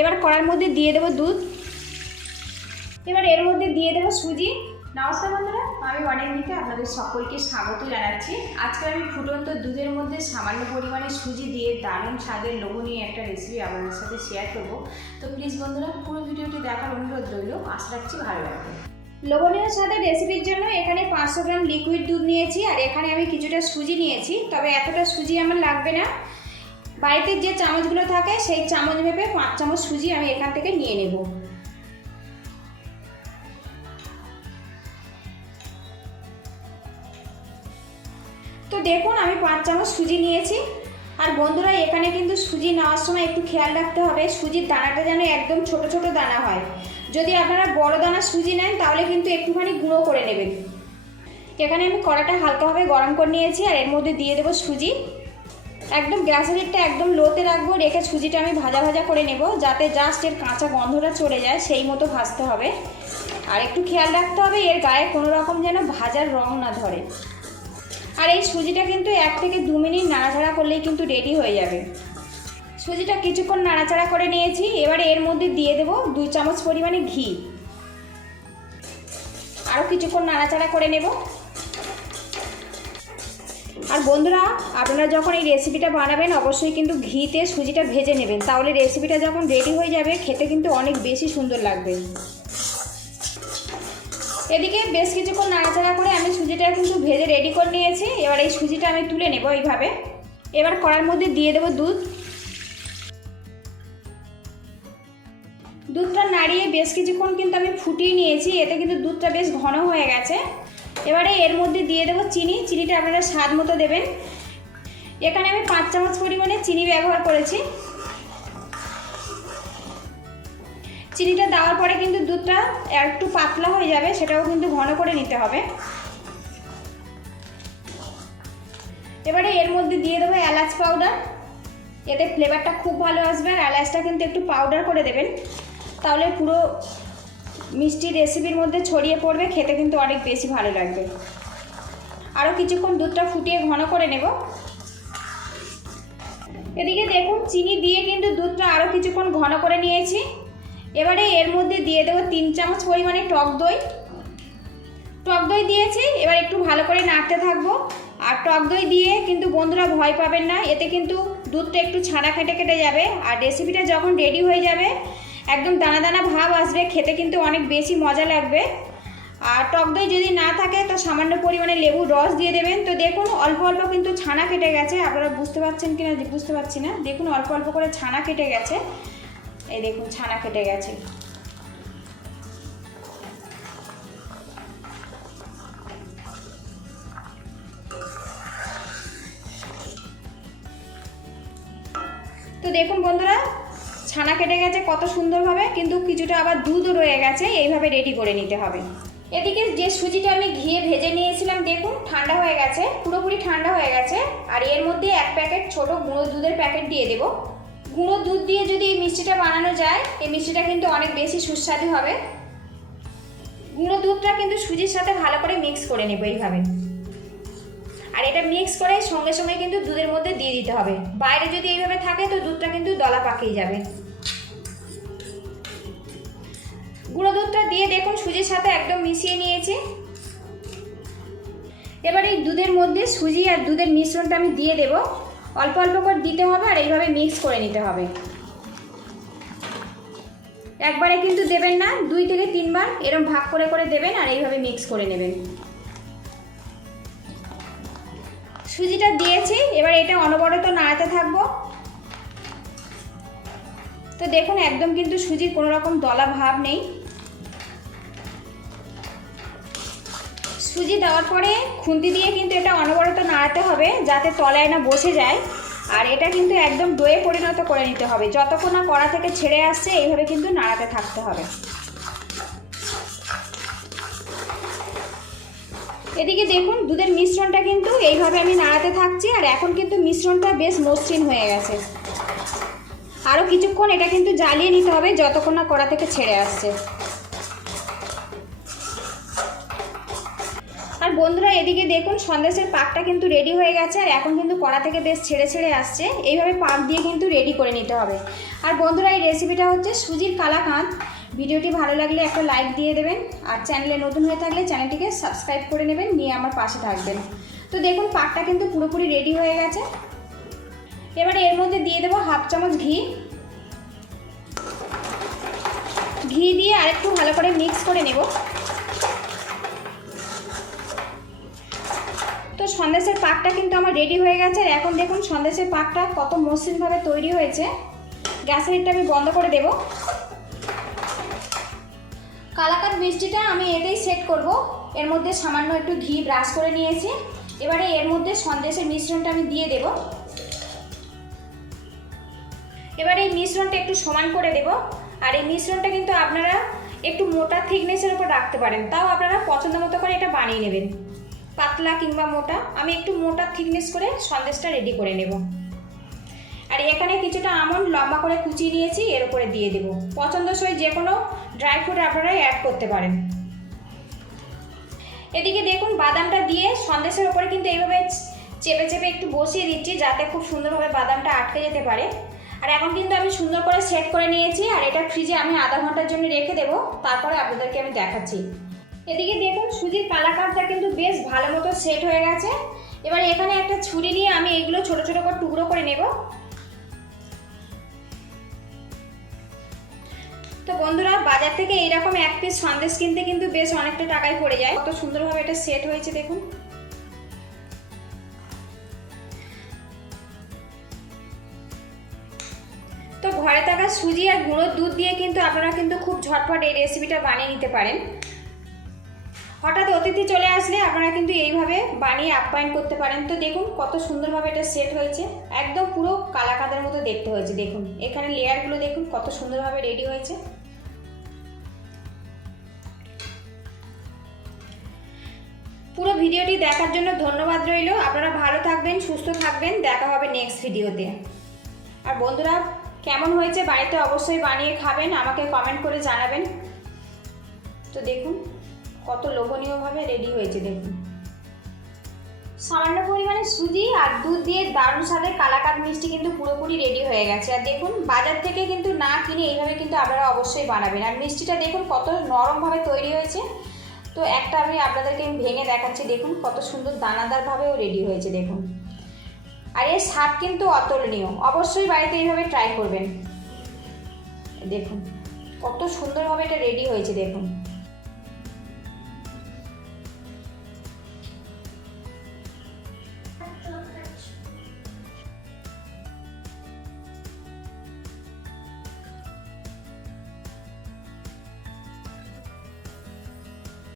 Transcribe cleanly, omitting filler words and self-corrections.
এবার কড়ার মধ্যে দিয়ে দেবো দুধ। এবার এর মধ্যে দিয়ে দেবো সুজি। নমস্কার বন্ধুরা, আমি অনেকদিকে আপনাদের সকলকে স্বাগত জানাচ্ছি। আজকে আমি ফুটন্ত দুধের মধ্যে সামান্য পরিমাণে সুজি দিয়ে দারুণ স্বাদের লোভনীয় একটা রেসিপি আপনাদের সাথে শেয়ার করবো। তো প্লিজ বন্ধুরা, পুরো ভিডিওটি দেখার অনুরোধ রইল। আশা রাখছি ভালো লাগবে। লোভনীয় স্বাদের রেসিপির জন্য এখানে 500 গ্রাম লিকুইড দুধ নিয়েছি, আর এখানে আমি কিছুটা সুজি নিয়েছি। তবে এতটা সুজি আমার লাগবে না। বাড়িতে যে চামচগুলো থাকে সেই চামচ মেপে 5 চামচ সুজি আমি এখান থেকে নিয়ে নেব। তো দেখুন, আমি 5 চামচ সুজি নিয়েছি। আর বন্ধুরা, এখানে কিন্তু সুজি নেওয়ার সময় একটু খেয়াল রাখতে হবে সুজির দানাটা যেন একদম ছোট ছোট দানা হয়। যদি আপনারা বড় দানা সুজি নেন তাহলে কিন্তু একটুখানি গুঁড়ো করে নেবেন। এখানে আমি কড়াটা হালকাভাবে গরম করে নিয়েছি, আর এর মধ্যে দিয়ে দেবো সুজি। একদম গ্যাসের হিটটা একদম লোতে রাখবো, রেখে সুজিটা আমি ভাজা ভাজা করে নেব, যাতে জাস্ট এর কাঁচা গন্ধটা চলে যায় সেই মতো ভাজতে হবে। আর একটু খেয়াল রাখতে হবে এর গায়ে কোনো রকম যেন ভাজার রং না ধরে। আর এই সুজিটা কিন্তু 1 থেকে 2 মিনিট নাড়াচাড়া করলেই কিন্তু রেডি হয়ে যাবে। সুজিটা কিছুক্ষণ নাড়াচাড়া করে নিয়েছি। এবারে এর মধ্যে দিয়ে দেব 2 চামচ পরিমাণে ঘি। আরও কিছুক্ষণ নাড়াচাড়া করে নেব। আর বন্ধুরা, আপনারা যখন এই রেসিপিটা বানাবেন অবশ্যই কিন্তু ঘিতে সুজিটা ভেজে নেবেন, তাহলে রেসিপিটা যখন রেডি হয়ে যাবে খেতে কিন্তু অনেক বেশি সুন্দর লাগবে। এদিকে বেশ কিছুক্ষণ নাড়াচাড়া করে আমি সুজিটা কিন্তু ভেজে রেডি করে নিয়েছি। এবার এই সুজিটা আমি তুলে নেব এইভাবে। এবার কড়ার মধ্যে দিয়ে দেব দুধ। দুধটা নাড়িয়ে বেশ কিছুক্ষণ কিন্তু আমি ফুটিয়ে নিয়েছি। এতে কিন্তু দুধটা বেশ ঘন হয়ে গেছে। এবারে এর মধ্যে দিয়ে দেবো চিনি। চিনিটা আপনারা স্বাদ মতো দেবেন। এখানে আমি 5 চামচ পরিমাণে চিনি ব্যবহার করেছি। চিনিটা দেওয়ার পরে কিন্তু দুধটা একটু পাতলা হয়ে যাবে, সেটাও কিন্তু ঘন করে নিতে হবে। এবারে এর মধ্যে দিয়ে দেবো এলাচ পাউডার। এতে ফ্লেভারটা খুব ভালো আসবে, আর এলাচটা কিন্তু একটু পাউডার করে দেবেন, তাহলে পুরো মিষ্টি রেসিপির মধ্যে ছড়িয়ে পড়বে, খেতে কিন্তু অনেক বেশি ভালো লাগবে। আরও কিছুক্ষণ দুধটা ফুটিয়ে ঘন করে নেব। এদিকে দেখুন, চিনি দিয়ে কিন্তু দুধটা আরও কিছুক্ষণ ঘন করে নিয়েছি। এবারে এর মধ্যে দিয়ে দেবো 3 চামচ পরিমাণে টক দই। টক দই দিয়েছি, এবার একটু ভালো করে নাড়তে থাকবো। আর টক দই দিয়ে কিন্তু বন্ধুরা ভয় পাবেন না, এতে কিন্তু দুধটা একটু ছানা কেটে কেটে যাবে। আর রেসিপিটা যখন রেডি হয়ে যাবে একদম দানা দানা ভাব আসবে, খেতে কিন্তু অনেক বেশি মজা লাগবে। আর টক দই যদি না থাকে তো সামান্য পরিমাণে লেবুর রস দিয়ে দেবেন। তো দেখুন, অল্প অল্প কিন্তু ছানা কেটে গেছে। আপনারা বুঝতে পারছেন কিনা বুঝতে পারছি না। দেখুন, অল্প অল্প করে ছানা কেটে গেছে। এই দেখুন, ছানা কেটে গেছে। তো দেখুন বন্ধুরা, ছানা কেটে গেছে কত সুন্দরভাবে, কিন্তু কিছুটা আবার দুধও রয়ে গেছে। এইভাবে রেডি করে নিতে হবে। এদিকে যে সুজিটা আমি ঘিয়ে ভেজে নিয়েছিলাম, দেখুন ঠান্ডা হয়ে গেছে, পুরোপুরি ঠান্ডা হয়ে গেছে। আর এর মধ্যে 1 প্যাকেট ছোট গুঁড়ো দুধের প্যাকেট দিয়ে দেবো। গুঁড়ো দুধ দিয়ে যদি এই মিষ্টিটা বানানো যায়, এই মিষ্টিটা কিন্তু অনেক বেশি সুস্বাদু হবে। গুঁড়ো দুধটা কিন্তু সুজির সাথে ভালো করে মিক্স করে নেব এইভাবে। আর এটা মিক্স করে সঙ্গে সঙ্গে কিন্তু দুধের মধ্যে দিয়ে দিতে হবে। বাইরে যদি এইভাবে থাকে তো দুধটা কিন্তু দলা পাকিয়ে যাবে। গুঁড়ো দুধটা দিয়ে দেখুন সুজির সাথে একদম মিশিয়ে নিয়েছি। এবার এই দুধের মধ্যে সুজি আর দুধের মিশ্রণটা আমি দিয়ে দেব। অল্প অল্প করে দিতে হবে, আর এইভাবে মিক্স করে নিতে হবে। একবারে কিন্তু দেবেন না, 2 থেকে 3 বার এরকম ভাগ করে করে দেবেন, আর এইভাবে মিক্স করে নেবেন। সুজিটা দিয়েছি, এবার এটা অনবরত নাড়াতে থাকবো। তো দেখুন, একদম কিন্তু সুজির কোনো রকম দলা ভাব নেই। সুজি দেওয়ার পরে খুন্তি দিয়ে কিন্তু এটা অনবরত নাড়াতে হবে, যাতে তলায় না বসে যায়। আর এটা কিন্তু একদম দইয়ে পরিণত করে নিতে হবে। যতক্ষণ না কড়া থেকে ছেড়ে আসছে এইভাবে কিন্তু নাড়াতে থাকতে হবে। এদিকে দেখুন, দুধের মিশ্রণটা কিন্তু এইভাবে আমি নাড়াতে থাকছি। আর এখন কিন্তু মিশ্রণটা বেশ মসৃণ হয়ে গেছে। আরও কিছুক্ষণ এটা কিন্তু জ্বালিয়ে নিতে হবে, যতক্ষণ না কড়া থেকে ছেড়ে আসছে। আর বন্ধুরা, এদিকে দেখুন সন্দেশের পাকটা কিন্তু রেডি হয়ে গেছে। আর এখন কিন্তু কড়া থেকে বেশ ছেড়ে ছেড়ে আসছে। এইভাবে পাক দিয়ে কিন্তু রেডি করে নিতে হবে। আর বন্ধুরা, এই রেসিপিটা হচ্ছে সুজির কালাকাঁদ। ভিডিওটি ভালো লাগলে একটা লাইক দিয়ে দেবেন, আর চ্যানেলে নতুন হয়ে থাকলে চ্যানেলটিকে সাবস্ক্রাইব করে নেবেন, নিয়ে আমার পাশে থাকবেন। তো দেখুন পাকটা কিন্তু পুরোপুরি রেডি হয়ে গেছে। এবারে এর মধ্যে দিয়ে দেবো 1/2 চামচ ঘি। ঘি দিয়ে আরেকটু ভালো করে মিক্স করে নেব। তো সন্দেশের পাকটা কিন্তু আমার রেডি হয়ে গেছে। আর এখন দেখুন সন্দেশের পাকটা কত মসৃণভাবে তৈরি হয়েছে। গ্যাসের হিটটা আমি বন্ধ করে দেব। কালাকাঁদ মিষ্টিটা আমি এতেই সেট করব। এর মধ্যে সামান্য একটু ঘি ব্রাশ করে নিয়েছি। এবারে এর মধ্যে সন্দেশের মিশ্রণটা আমি দিয়ে দেব। এবারে এই মিশ্রণটা একটু সমান করে দেব। আর এই মিশ্রণটা কিন্তু আপনারা একটু মোটা থিকনেসের উপর রাখতে পারেন, তাও আপনারা পছন্দ মতো করে এটা বানিয়ে নেবেন, পাতলা কিংবা মোটা। আমি একটু মোটা থিকনেস করে সন্দেশটা রেডি করে নেব। আর এখানে কিছুটা আমন্ড লম্বা করে কুচিয়ে নিয়েছি, এর উপরে দিয়ে দেব। পছন্দসই যে কোনো ড্রাই ফ্রুট আপনারা অ্যাড করতে পারেন। এদিকে দেখুন বাদামটা দিয়ে সন্দেশের উপরে কিন্তু এইভাবে চেপে চেপে একটু বসিয়ে দিচ্ছি, যাতে খুব সুন্দরভাবে বাদামটা আটকে যেতে পারে। আর এখন কিন্তু আমি সুন্দর করে সেট করে নিয়েছি। আর এটা ফ্রিজে আমি আধা ঘন্টার জন্য রেখে দেবো, তারপরে আপনাদেরকে আমি দেখাচ্ছি। এদিকে দেখুন সুজির কালাকাঁদটা কিন্তু বেশ ভালো মতো সেট হয়ে গেছে। এবার এখানে একটা ছুরি নিয়ে আমি এগুলো ছোট ছোট করে টুকরো করে নেব। তো বন্ধুরা, বাজার থেকে এইরকম 1 পিস সন্দেশ কিনতে কিন্তু বেশ অনেকটা টাকায় পড়ে যায়। কত সুন্দরভাবে এটা সেট হয়েছে দেখুন। তো ঘরে থাকা সুজি আর গুঁড়োর দুধ দিয়ে কিন্তু আপনারা কিন্তু খুব ঝটপট এই রেসিপিটা বানিয়ে নিতে পারেন। হঠাৎ অতিথি চলে আসলে আপনারা কিন্তু এইভাবে বানিয়ে আপ্যায়ন করতে পারেন। তো দেখুন কত সুন্দরভাবে এটা সেট হয়েছে, একদম পুরো কালাকাঁদের মতো দেখতে হয়েছে। দেখুন এখানে লেয়ারগুলো দেখুন কত সুন্দরভাবে রেডি হয়েছে। পুরো ভিডিওটি দেখার জন্য ধন্যবাদ রইল। আপনারা ভালো থাকবেন, সুস্থ থাকবেন। দেখা হবে নেক্সট ভিডিওতে। আর বন্ধুরা, কেমন হয়েছে বাড়িতে অবশ্যই বানিয়ে খাবেন, আমাকে কমেন্ট করে জানাবেন। তো দেখুন কত লোভনীয়ভাবে রেডি হয়েছে। দেখুন সামান্য পরিমাণে সুজি আর দুধ দিয়ে দারুণ স্বাদের কালাকাঁদ মিষ্টি কিন্তু পুরোপুরি রেডি হয়ে গেছে। আর দেখুন বাজার থেকে কিন্তু না কিনে এইভাবে কিন্তু আপনারা অবশ্যই বানাবেন। আর মিষ্টিটা দেখুন কত নরমভাবে তৈরি হয়েছে। তো একটা আমি আপনাদেরকে ভেঙে দেখাচ্ছি। দেখুন কত সুন্দর দানাদারভাবেও রেডি হয়েছে দেখুন। আর এর স্বাদ কিন্তু অতুলনীয়। অবশ্যই বাড়িতে এইভাবে ট্রাই করবেন। দেখুন কত সুন্দরভাবে এটা রেডি হয়েছে দেখুন।